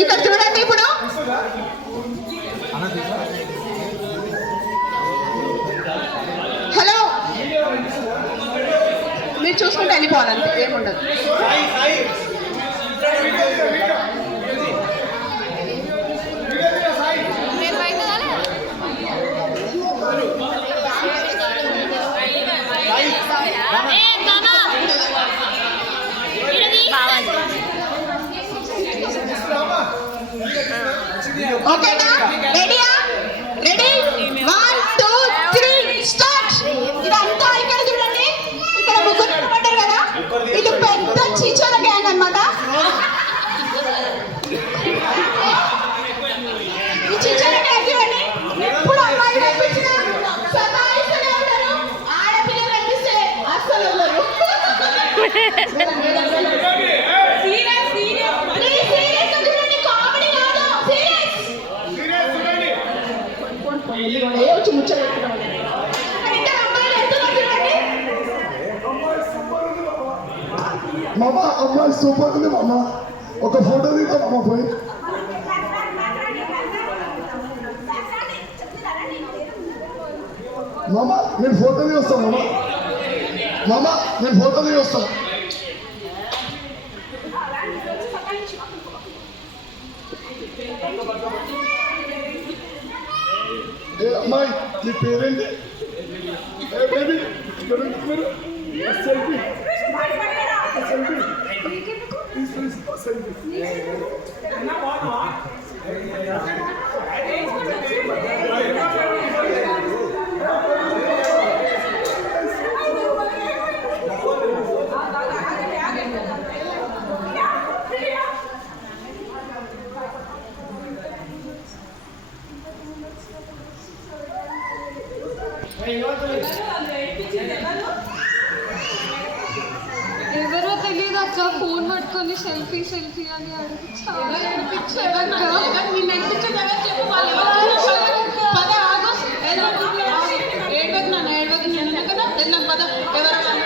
ఇట్లా చూడండి ఇప్పుడు. హలో. మీరు చూసుకుంటే వెళ్ళిపోవాలంటే ఏముండదు. ఓకేనా? రెడీయా? Ready? One two three start! ఇదంతా ఇక్కడ చూడండి. ఇక్కడ ముగ్గురు నిలబడ్డారు కదా? ఇది పెద్ద చిచోర గ్యాంగ్ అన్నమాట. ఈ గ్యాంగ్ చూడండి. ఎప్పుడు అమ్మాయి కనిపించినా సతాయిస్తూనే ఉంటారు. ఆడపిల్లలు కనిపిస్తే అస్సలు ఉండరు. మామ అమ్మాయి సూపర్ ఉంది మామ ఒక ఫోటో దిగా మామ పోయి మామ నేను ఫోటో దిగి మామ మామ నేను ఫోటో దిగి ఏ అమ్మాయి నీ పేరేంటి ఏ బేబీ ఇక్కడ selfie selfie please please selfie ఎవరో తెలియదు అక్క ఫోన్ పట్టుకొని సెల్ఫీ సెల్ఫీ అని అడిగి చాలా అనిపించారు అక్క నిన్ను అనిపించేది ఎవరు చెప్పు, వాళ్ళు ఎవరు చెప్పు. పద, ఆగు. ఏడవకు. ఏడవకు నాన్న, ఏడవకు. నేను ఉన్నా కదా? వెళ్దాం, పద. ఎవరు వాళ్ళు?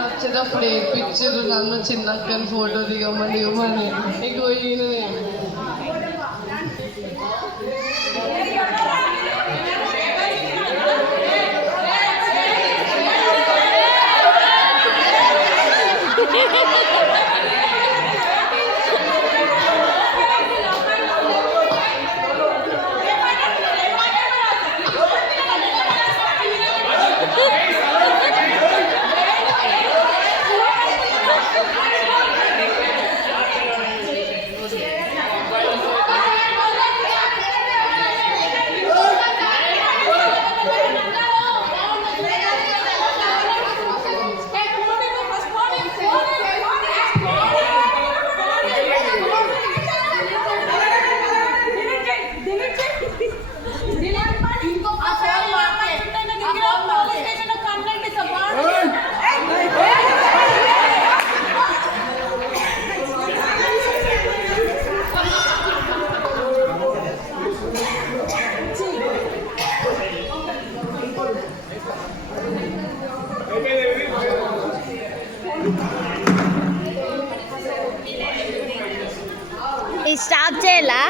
వచ్చేటప్పుడు ఏడ్పించారు నన్ను చిన్నక్కని ఫోటో దిగమని ఇవ్వమని. ఇగో ఈయన ఈ స్టాప్ చేయాలా?